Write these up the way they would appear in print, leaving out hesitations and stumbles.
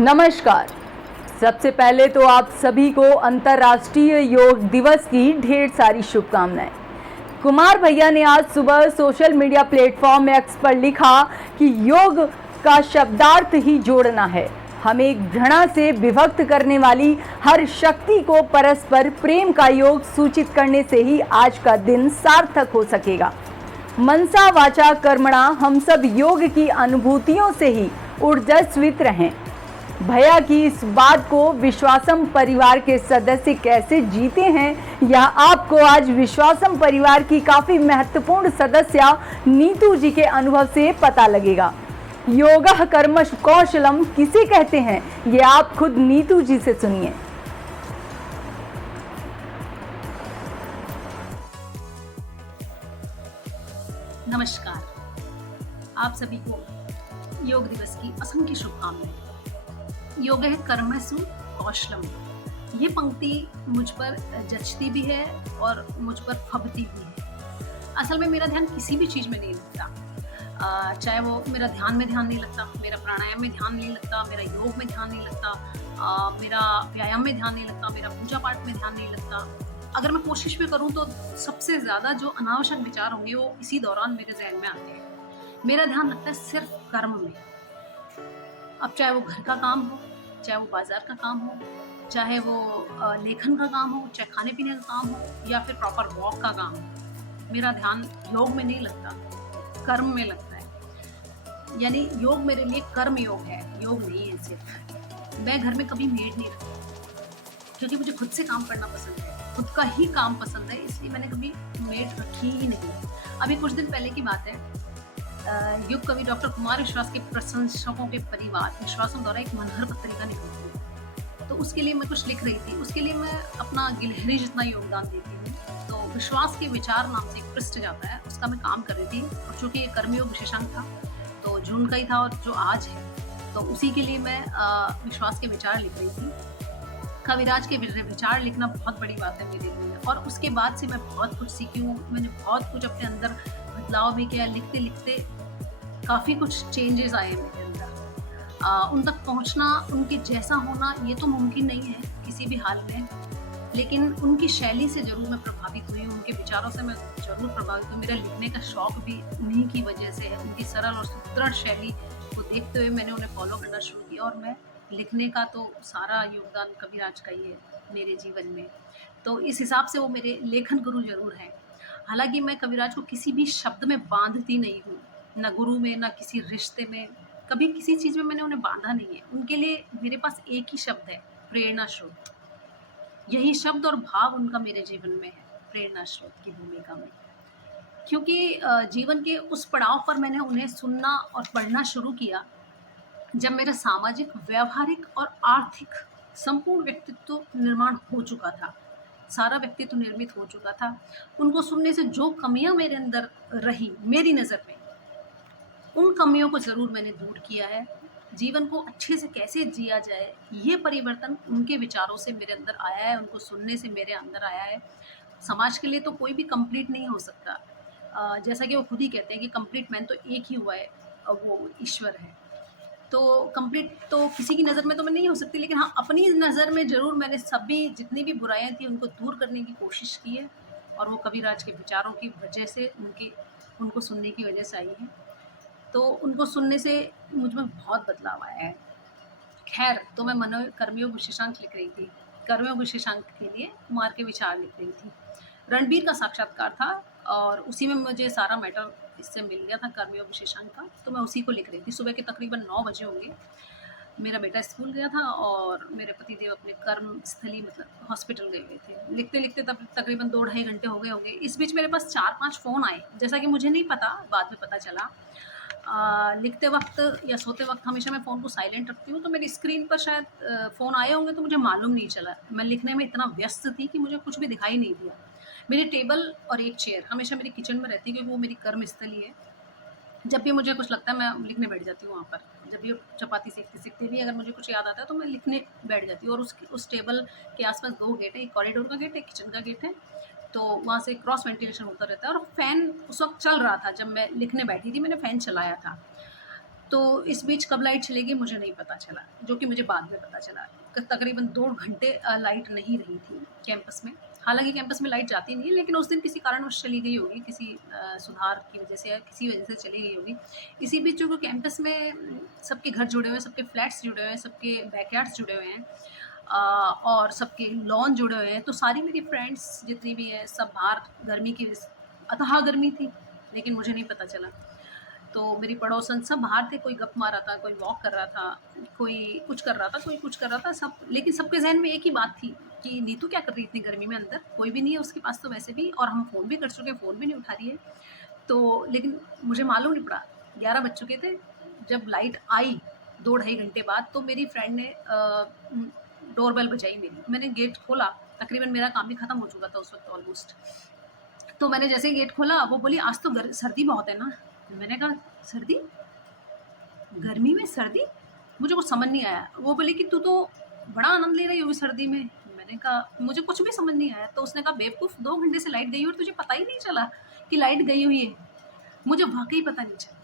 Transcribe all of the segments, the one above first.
नमस्कार। सबसे पहले तो आप सभी को अंतर्राष्ट्रीय योग दिवस की ढेर सारी शुभकामनाएं। कुमार भैया ने आज सुबह सोशल मीडिया प्लेटफॉर्म एक्स पर लिखा कि योग का शब्दार्थ ही जोड़ना है। हमें घृणा से विभक्त करने वाली हर शक्ति को परस्पर प्रेम का योग सूचित करने से ही आज का दिन सार्थक हो सकेगा। मनसा वाचा कर्मणा हम सब योग की अनुभूतियों से ही ऊर्जान्वित रहें। भैया की इस बात को विश्वासम परिवार के सदस्य कैसे जीते हैं, यह आपको आज विश्वासम परिवार की काफी महत्वपूर्ण सदस्य नीतू जी के अनुभव से पता लगेगा। योगः कर्म कौशलम किसे कहते हैं, ये आप खुद नीतू जी से सुनिए। नमस्कार, आप सभी को योग दिवस की असंख्य शुभकामनाएं। योग है कर्मसु कौशलम। ये पंक्ति मुझ पर जचती भी है और मुझ पर फबती भी है। असल में मेरा ध्यान किसी भी चीज़ में नहीं लगता, चाहे वो मेरा ध्यान में ध्यान नहीं लगता, मेरा प्राणायाम में ध्यान नहीं लगता, मेरा योग में ध्यान नहीं लगता, मेरा व्यायाम में ध्यान नहीं लगता, मेरा पूजा पाठ में ध्यान नहीं लगता। अगर मैं कोशिश भी करूं तो सबसे ज़्यादा जो अनावश्यक विचार होंगे वो इसी दौरान मेरे जहन में आते हैं। मेरा ध्यान लगता है सिर्फ कर्म में। अब चाहे वो घर का काम हो, चाहे वो बाजार का काम हो, चाहे वो लेखन का काम हो, चाहे खाने पीने का काम हो, या फिर प्रॉपर वॉक का काम हो, मेरा ध्यान योग में नहीं लगता, कर्म में लगता है। यानी योग मेरे लिए कर्म योग है, योग नहीं है सिर्फ। मैं घर में कभी मेड नहीं रखती क्योंकि मुझे खुद से काम करना पसंद है, खुद का ही काम पसंद है, इसलिए मैंने कभी मेड रखी ही नहीं। अभी कुछ दिन पहले की बात है, युग कवि डॉक्टर कुमार विश्वास के प्रशंसकों के परिवार विश्वासों द्वारा एक मनहर पत्रिका निकलती है, तो उसके लिए मैं कुछ लिख रही थी। उसके लिए मैं अपना गिलहरी जितना योगदान देती हूँ। तो विश्वास के विचार नाम से एक पृष्ठ जाता है, उसका मैं काम कर रही थी। और चूंकि ये कर्मयोग विशेषांक था तो जून का ही था और जो आज है, तो उसी के लिए मैं विश्वास के विचार लिख रही थी। कविराज के विचार लिखना बहुत बड़ी बात है मेरे लिए, और उसके बाद से मैं बहुत कुछ सीखी हूँ। मैंने बहुत कुछ अपने अंदर बदलाव भी किया। लिखते लिखते काफ़ी कुछ चेंजेस आए मेरे अंदर। उन तक पहुँचना, उनके जैसा होना ये तो मुमकिन नहीं है किसी भी हाल में, लेकिन उनकी शैली से ज़रूर मैं प्रभावित हुई हूँ, उनके विचारों से मैं ज़रूर प्रभावित हूँ। मेरा लिखने का शौक़ भी उन्हीं की वजह से है। उनकी सरल और सुदृढ़ शैली को देखते हुए मैंने उन्हें फॉलो करना शुरू किया, और मैं लिखने का तो सारा योगदान कविराज का ही है मेरे जीवन में। तो इस हिसाब से वो मेरे लेखन गुरु ज़रूर हैं। हालाँकि मैं कविराज को किसी भी शब्द में बांधती नहीं हूँ, ना गुरु में, ना किसी रिश्ते में, कभी किसी चीज़ में मैंने उन्हें बांधा नहीं है। उनके लिए मेरे पास एक ही शब्द है, प्रेरणा स्रोत। यही शब्द और भाव उनका मेरे जीवन में है, प्रेरणा स्रोत की भूमिका में। क्योंकि जीवन के उस पड़ाव पर मैंने उन्हें सुनना और पढ़ना शुरू किया जब मेरा सामाजिक, व्यावहारिक और आर्थिक संपूर्ण व्यक्तित्व निर्माण हो चुका था। सारा व्यक्तित्व निर्मित हो चुका था। उनको सुनने से जो कमियां मेरे अंदर रही मेरी नज़र में, उन कमियों को ज़रूर मैंने दूर किया है। जीवन को अच्छे से कैसे जिया जाए, ये परिवर्तन उनके विचारों से मेरे अंदर आया है, उनको सुनने से मेरे अंदर आया है। समाज के लिए तो कोई भी कंप्लीट नहीं हो सकता। जैसा कि वो खुद ही कहते हैं कि कंप्लीट मैन तो एक ही हुआ है, वो ईश्वर है। तो कंप्लीट तो किसी की नज़र में तो मैं नहीं हो सकती, लेकिन हाँ, अपनी नज़र में ज़रूर मैंने सभी जितनी भी बुराइयाँ थी उनको दूर करने की कोशिश की है, और वो कविराज के विचारों की वजह से, उनको सुनने की वजह से आई है। तो उनको सुनने से मुझ में बहुत बदलाव आया है। खैर, तो मैं कर्मयोग विशेषांक लिख रही थी। कर्मयोग विशेषांक के लिए कुमार के विचार लिख रही थी। रणबीर का साक्षात्कार था और उसी में मुझे सारा मैटर इससे मिल गया था, कर्मयोग विशेषांक का। तो मैं उसी को लिख रही थी। सुबह के तकरीबन 9 बजे होंगे। मेरा बेटा स्कूल गया था और मेरे पतिदेव अपने कर्म स्थली मतलब हॉस्पिटल गए हुए थे। लिखते लिखते तब तकरीबन 2 ढाई घंटे हो गए होंगे। इस बीच मेरे पास 4-5 फ़ोन आए, जैसा कि मुझे नहीं पता, बाद में पता चला। लिखते वक्त या सोते वक्त हमेशा मैं फ़ोन को साइलेंट रखती हूँ, तो मेरी स्क्रीन पर शायद फ़ोन आए होंगे, तो मुझे मालूम नहीं चला। मैं लिखने में इतना व्यस्त थी कि मुझे कुछ भी दिखाई नहीं दिया। मेरी टेबल और एक चेयर हमेशा मेरी किचन में रहती है, क्योंकि वो मेरी कर्मस्थली है। जब भी मुझे कुछ लगता है मैं लिखने बैठ जाती हूँ वहाँ पर। जब भी चपाती सीखते-सीखते भी अगर मुझे कुछ याद आता है तो मैं लिखने बैठ जाती हूँ। और उस टेबल के आस-पास 2 गेट हैं, एक कॉरिडोर का गेट है, एक किचन का गेट है। तो वहाँ से क्रॉस वेंटिलेशन होता रहता है, और फ़ैन उस वक़्त चल रहा था जब मैं लिखने बैठी थी, मैंने फ़ैन चलाया था। तो इस बीच कब लाइट चली गई मुझे नहीं पता चला, जो कि मुझे बाद में पता चला। तकरीबन 2 घंटे लाइट नहीं रही थी कैंपस में। हालाँकि कैंपस में लाइट जाती नहीं है, लेकिन उस दिन किसी कारणवश चली गई होगी, किसी सुधार की वजह से या किसी वजह से चली गई होगी। इसी बीच जो कैंपस में सबके घर जुड़े हुए हैं, सबके फ्लैट्स जुड़े हुए हैं, सबके बैकयार्ड्स जुड़े हुए हैं, और सबके लॉन जुड़े हुए हैं, तो सारी मेरी फ्रेंड्स जितनी भी हैं सब बाहर गर्मी की अथाह गर्मी थी, लेकिन मुझे नहीं पता चला। तो मेरी पड़ोसन सब बाहर थे, कोई गप मार रहा था, कोई वॉक कर रहा था, कोई कुछ कर रहा था, कोई कुछ कर रहा था, सब, लेकिन सबके ज़हन में एक ही बात थी कि नीतू क्या कर रही है इतनी गर्मी में अंदर, कोई भी नहीं है उसके पास तो वैसे भी, और हम फ़ोन भी कर चुके हैं, फ़ोन भी नहीं उठा रही है। तो लेकिन मुझे मालूम नहीं पड़ा, 11 बज चुके थे जब लाइट आई 2 ढाई घंटे बाद, तो मेरी फ्रेंड ने डोरबेल बजाई मेरी, मैंने गेट खोला, तकरीबन मेरा काम भी ख़त्म हो चुका था उस वक्त ऑलमोस्ट। तो मैंने जैसे ही गेट खोला, वो बोली आज तो सर्दी बहुत है ना। मैंने कहा सर्दी, गर्मी में सर्दी, मुझे कुछ समझ नहीं आया। वो बोली कि तू तो बड़ा आनंद ले रही होगी सर्दी में। मैंने कहा मुझे कुछ भी समझ नहीं आया। तो उसने कहा बेवकूफ़, 2 घंटे से लाइट गई और तुझे पता ही नहीं चला कि लाइट गई हुई है। मुझे वाकई पता नहीं चला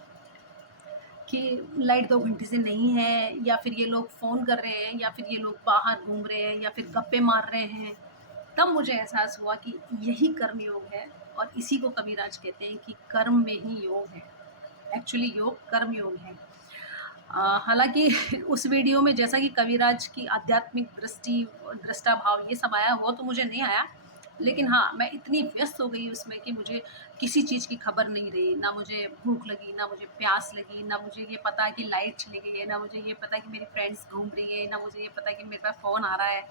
कि लाइट 2 घंटे से नहीं है, या फिर ये लोग फ़ोन कर रहे हैं, या फिर ये लोग बाहर घूम रहे हैं, या फिर गप्पे मार रहे हैं। तब मुझे एहसास हुआ कि यही कर्म योग है, और इसी को कबीराज कहते हैं कि कर्म में ही योग है। एक्चुअली योग कर्म योग है। हालांकि उस वीडियो में जैसा कि कबीराज की आध्यात्मिक दृष्टि, दृष्टा भाव ये सब आया, वो तो मुझे नहीं आया, लेकिन हाँ मैं इतनी व्यस्त हो गई उसमें कि मुझे किसी चीज़ की खबर नहीं रही, ना मुझे भूख लगी, ना मुझे प्यास लगी, ना मुझे ये पता है कि लाइट चली गई है, ना मुझे ये पता है कि मेरी फ्रेंड्स घूम रही है, ना मुझे ये पता है कि मेरे पास फ़ोन आ रहा है।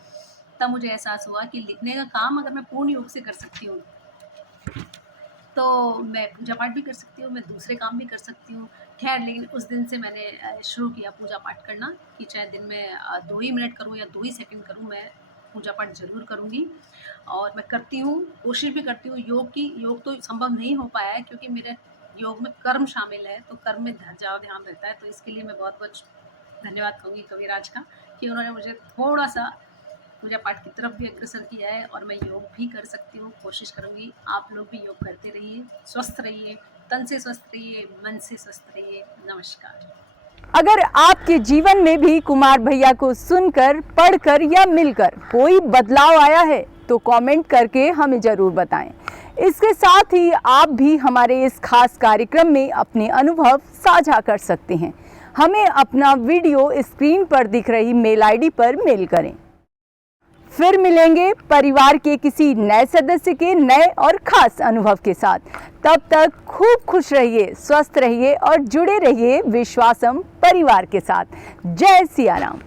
तब मुझे एहसास हुआ कि लिखने का काम अगर मैं पूर्ण योग से कर सकती हूँ, तो मैं पूजा पाठ भी कर सकती हूँ, मैं दूसरे काम भी कर सकती हूँ। खैर, लेकिन उस दिन से मैंने शुरू किया पूजा पाठ करना, कि चाहे दिन में 2 ही मिनट करूँ या 2 ही सेकंड करूँ, मैं पूजा पाठ ज़रूर करूँगी। और मैं करती हूँ, कोशिश भी करती हूँ। योग तो संभव नहीं हो पाया है, क्योंकि मेरे योग में कर्म शामिल है, तो कर्म में ज़्यादा ध्यान रहता है। तो इसके लिए मैं बहुत-बहुत धन्यवाद कहूँगी कविराज का, कि उन्होंने मुझे थोड़ा-सा पूजा पाठ की तरफ भी अग्रसर किया है, और मैं योग भी कर सकती हूँ। कोशिश करूँगी आप लोग भी योग करते रहिए, स्वस्थ रहिए, तन से स्वस्थ रहिए, मन से स्वस्थ रहिए। नमस्कार। अगर आपके जीवन में भी कुमार भैया को सुनकर, पढ़कर या मिलकर कोई बदलाव आया है तो कमेंट करके हमें ज़रूर बताएं। इसके साथ ही आप भी हमारे इस खास कार्यक्रम में अपने अनुभव साझा कर सकते हैं। हमें अपना वीडियो स्क्रीन पर दिख रही मेल आईडी पर मेल करें। फिर मिलेंगे परिवार के किसी नए सदस्य के नए और खास अनुभव के साथ। तब तक खूब खुश रहिए, स्वस्थ रहिए और जुड़े रहिए विश्वासम परिवार के साथ। जय सिया राम।